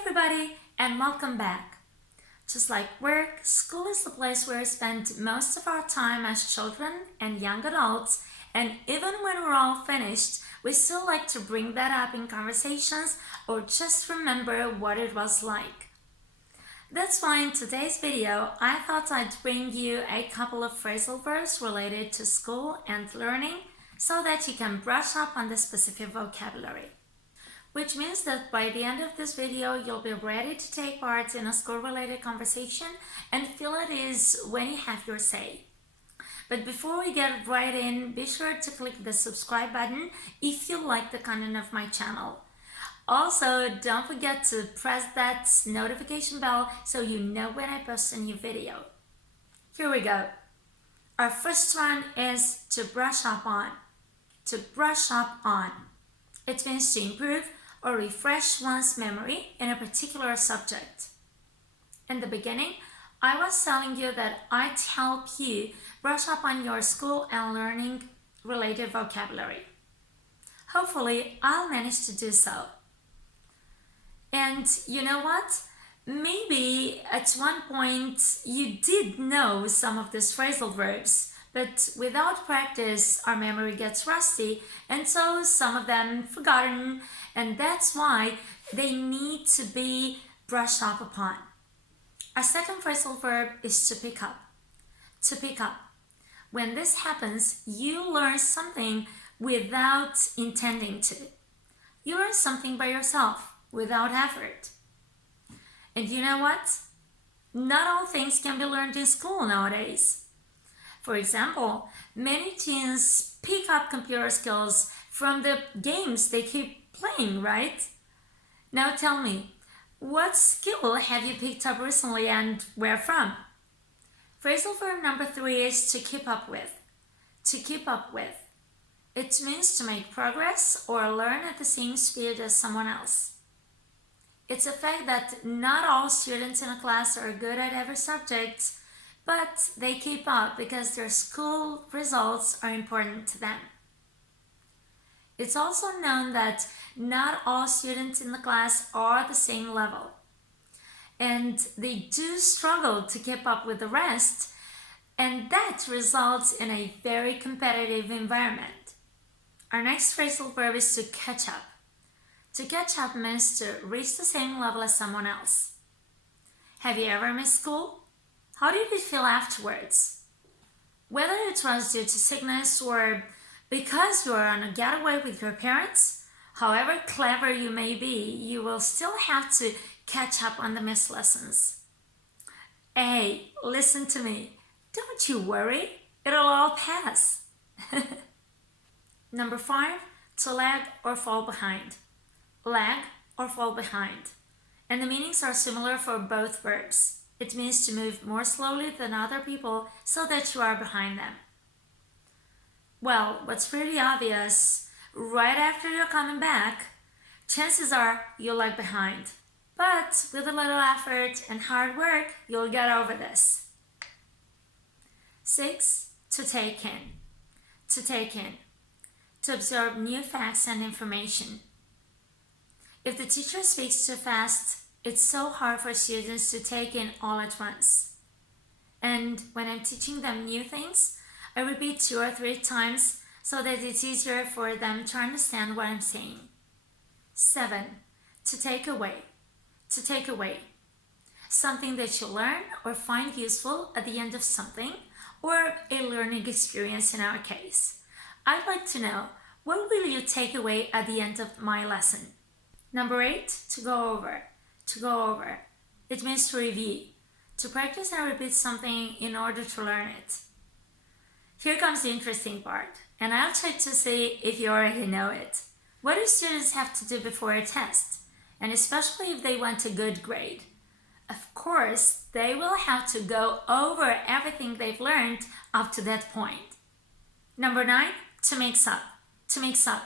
everybody, and welcome back. Just like work, school is the place where we spend most of our time as children and young adults, and even when we're all finished, we still like to bring that up in conversations or just remember what it was like. That's why in today's video, I thought I'd bring you a couple of phrasal verbs related to school and learning so that you can brush up on the specific vocabulary. Which means that by the end of this video, you'll be ready to take part in a school-related conversation and feel at ease when you have your say. But before we get right in, be sure to click the subscribe button if you like the content of my channel. Also, don't forget to press that notification bell so you know when I post a new video. Here we go. Our first one is to brush up on. To brush up on. It means to improve or refresh one's memory in a particular subject. In the beginning, I was telling you that I'd help you brush up on your school and learning related vocabulary. Hopefully, I'll manage to do so. And you know what? Maybe at one point you did know some of these phrasal verbs, but without practice, our memory gets rusty, and so some of them forgotten, and that's why they need to be brushed up upon. Our second phrasal verb is to pick up. To pick up. When this happens, you learn something without intending to. You learn something by yourself, without effort. And you know what? Not all things can be learned in school nowadays. For example, many teens pick up computer skills from the games they keep playing, right? Now tell me, what skill have you picked up recently and where from? Phrasal verb number 3 is to keep up with. To keep up with. It means to make progress or learn at the same speed as someone else. It's a fact that not all students in a class are good at every subject, but they keep up because their school results are important to them. It's also known that not all students in the class are at the same level, and they do struggle to keep up with the rest, and that results in a very competitive environment. Our next phrasal verb is to catch up. To catch up means to reach the same level as someone else. Have you ever missed school? How did you feel afterwards? Whether it was due to sickness or because you are on a getaway with your parents, however clever you may be, you will still have to catch up on the missed lessons. Hey, listen to me. Don't you worry. It'll all pass. Number 5, to lag or fall behind. Lag or fall behind. And the meanings are similar for both verbs. It means to move more slowly than other people so that you are behind them. Well, what's pretty obvious, right after you're coming back, chances are you'll lag behind. But with a little effort and hard work, you'll get over this. 6, to take in. To take in. To absorb new facts and information. If the teacher speaks too fast, it's so hard for students to take in all at once. And when I'm teaching them new things, I repeat 2 or 3 times so that it's easier for them to understand what I'm saying. 7, to take away. To take away. Something that you learn or find useful at the end of something, or a learning experience in our case. I'd like to know, what will you take away at the end of my lesson? Number 8, to go over. To go over. It means to review, to practice and repeat something in order to learn it. Here comes the interesting part, and I'll check to see if you already know it. What do students have to do before a test? And especially if they want a good grade. Of course, they will have to go over everything they've learned up to that point. Number 9, to mix up. To mix up.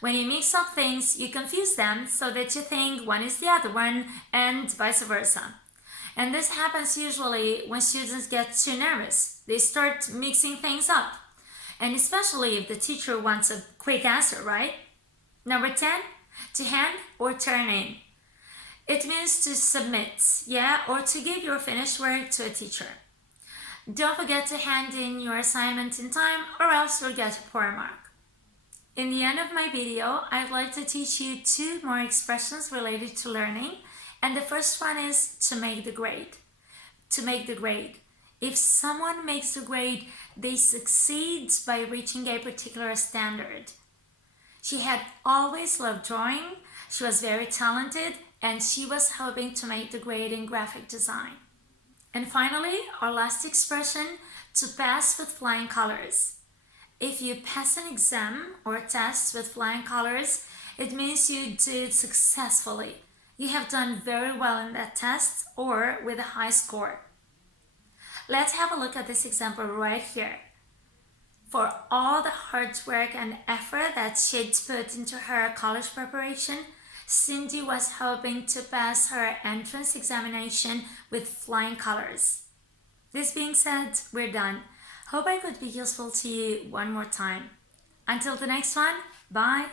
When you mix up things, you confuse them so that you think one is the other one and vice versa. And this happens usually when students get too nervous. They start mixing things up. And especially if the teacher wants a quick answer, right? Number 10, to hand or turn in. It means to submit, yeah, or to give your finished work to a teacher. Don't forget to hand in your assignment in time or else you'll get a poor mark. In the end of my video, I'd like to teach you 2 more expressions related to learning, and the first one is to make the grade. To make the grade. If someone makes the grade, they succeed by reaching a particular standard. She had always loved drawing, she was very talented, and she was hoping to make the grade in graphic design. And finally, our last expression, to pass with flying colors. If you pass an exam or test with flying colors, it means you did successfully. You have done very well in that test or with a high score. Let's have a look at this example right here. For all the hard work and effort that she'd put into her college preparation, Cindy was hoping to pass her entrance examination with flying colors. This being said, we're done. Hope I could be useful to you one more time. Until the next one, bye!